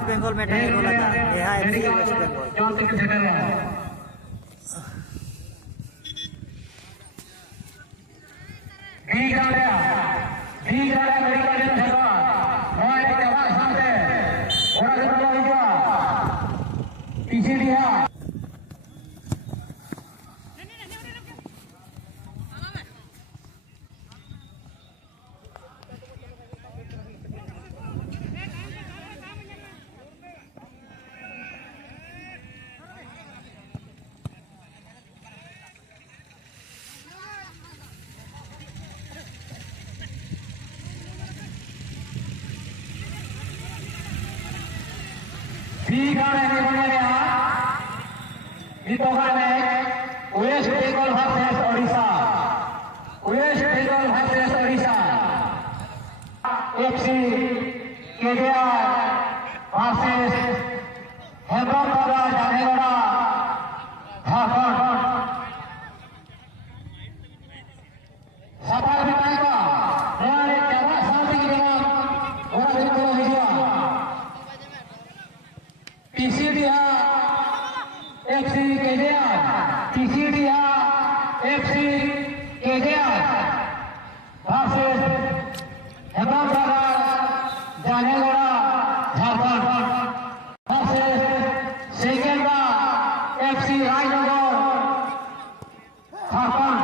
waste Bengal में goal था यहाँ FC West Bengal West Bengal versus Odisha FC KDR versus Hemramgarh जानेगड़ा झारखंड सफल विनायका यानी क्या शांति की जवाब और दिन को लीजिए पीसीडीआ FC KDR FC KDR versus Hemramgarh जानेगड़ा झारखंड वर्सेस सेकेंडा एफसी राजनगर झारखंड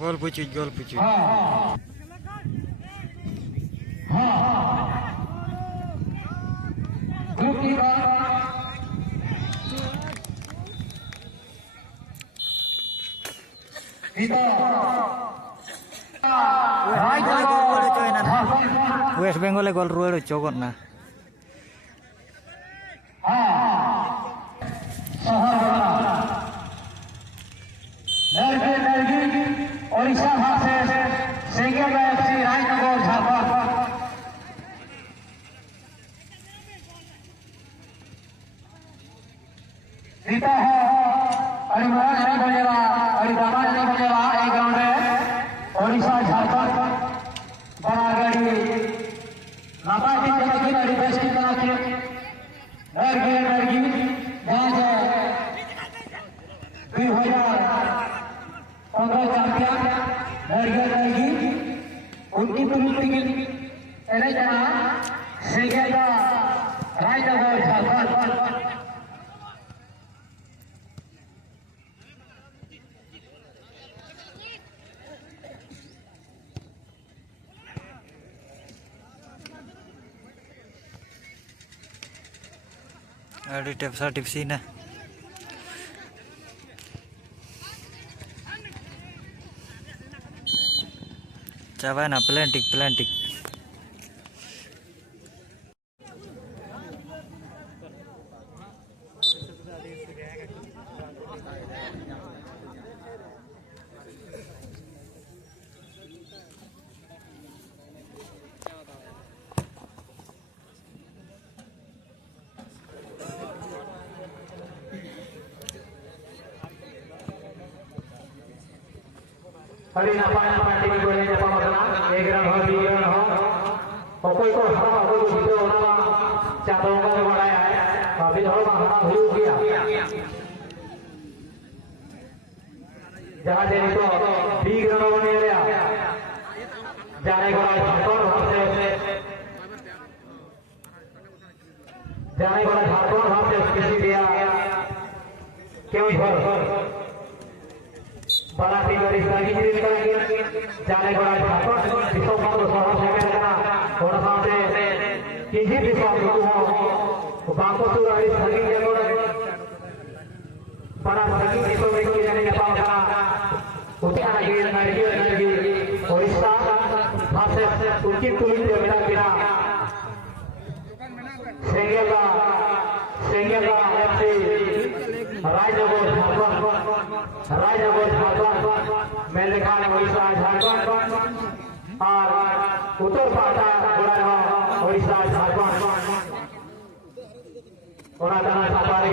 गोल पूछी वेस्ट बेंगल गोल रुआड़ चौगना ओडिशा वर्सेस सेकेंडा एफसी राजनगर झारखंड जीता है अरिमराज नहीं बजेगा अरिदामाज नहीं बजेगा एक ग्राउंड है ओडिशा झारखंड बड़ा गाड़ी नापा की तरह की रिक्वेस्ट की तरह की लड़की जहाँ से 2015 चैंपियन लड़की उनकी पूरी टिकट एने जना सेकेंडा राजनगर झारखंड टिप्सी ना चाबा ना प्लांटिक hari napa tinggi boleh apa masalah egram ho bigram ho pokok ko hara ho video ona चादरों का बनाया है काफी थोड़ा महंगा हो गया जहाँ देने को बीग रनों ने लिया जाने को झारखंड भाग से जाने को झारखंड भाग से किसी दिया क्यों भर para tinggal lagi jadi jalan gora Jharkhand bisa masuk soal sekian kena orang sampai kiji bisa berkuah bangko tu hari lagi jalan para lagi itu mereka jadi nepal kena uti lagi Orissa hasil uji tulis dia bilang kena sehingga FC Raynagar Jharkhand मेलखान Orissa Jharkhand और उत्तर पाटा उड़ीसा झारखंड और safari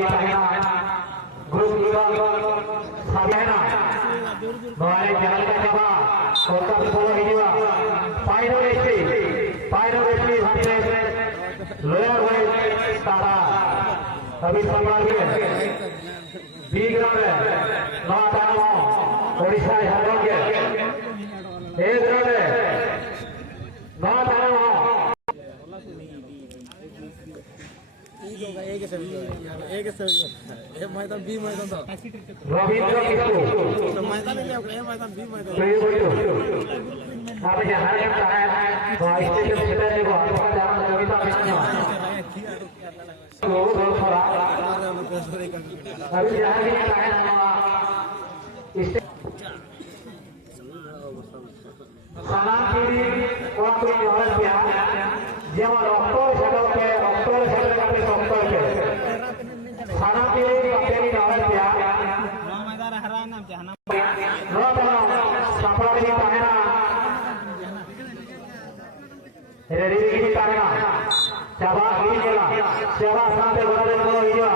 group सामना हमारे जाल का जगह कोलकाता पोलो हिजुआ final lower wait Tata अभी संभाल के बी ग्राउंड है उड़ीसा झारखंड के ए ग्राउंड है रविंद्र किशोर आप जहाँ स्टेशन क्षेत्र को अभी जहाँ भी सलाम kiri waktu Indonesia Jawa Oktober Oktober सलाम kiri waktu Indonesia safari tahena ini tahena coba ini lah coba sampai berada di bawah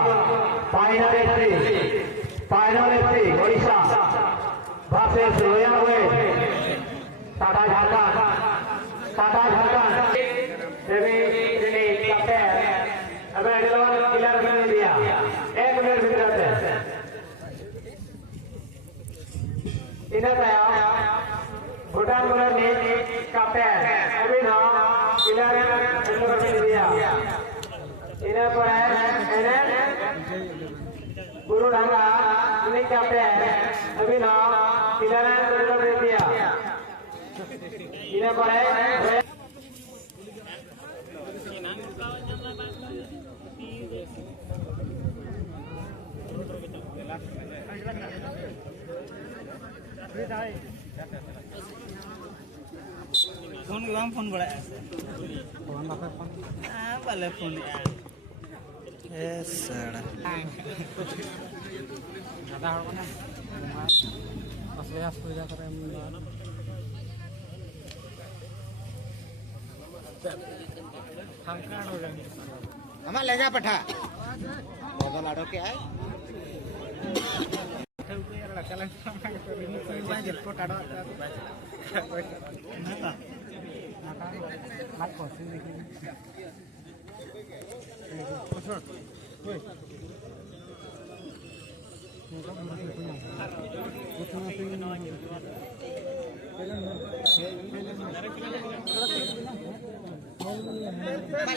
final FC Orissa versus Royal West Tata Jharkhand ini kapten अबे advance killer बन दिया 1 minute भीतर से इन्हें तया Bhutan bowler ने kapten अभी ना किलर बन दिया इन्हें पर इन्हें गुरु ढंगा ini kapten अभी ना किलर बन दिया इन्हें पर फोन काम फोन बड़ा भले फोन सड़ा हमारा ले जा पठा बदल आड़ो के आए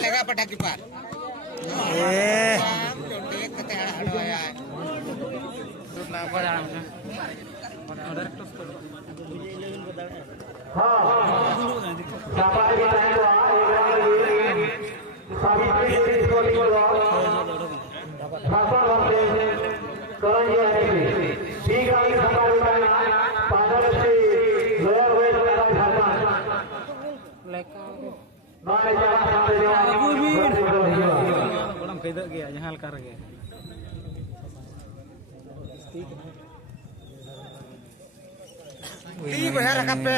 लगा पटाखी पार गया जहाँ कर गया बढ़िया रखा पे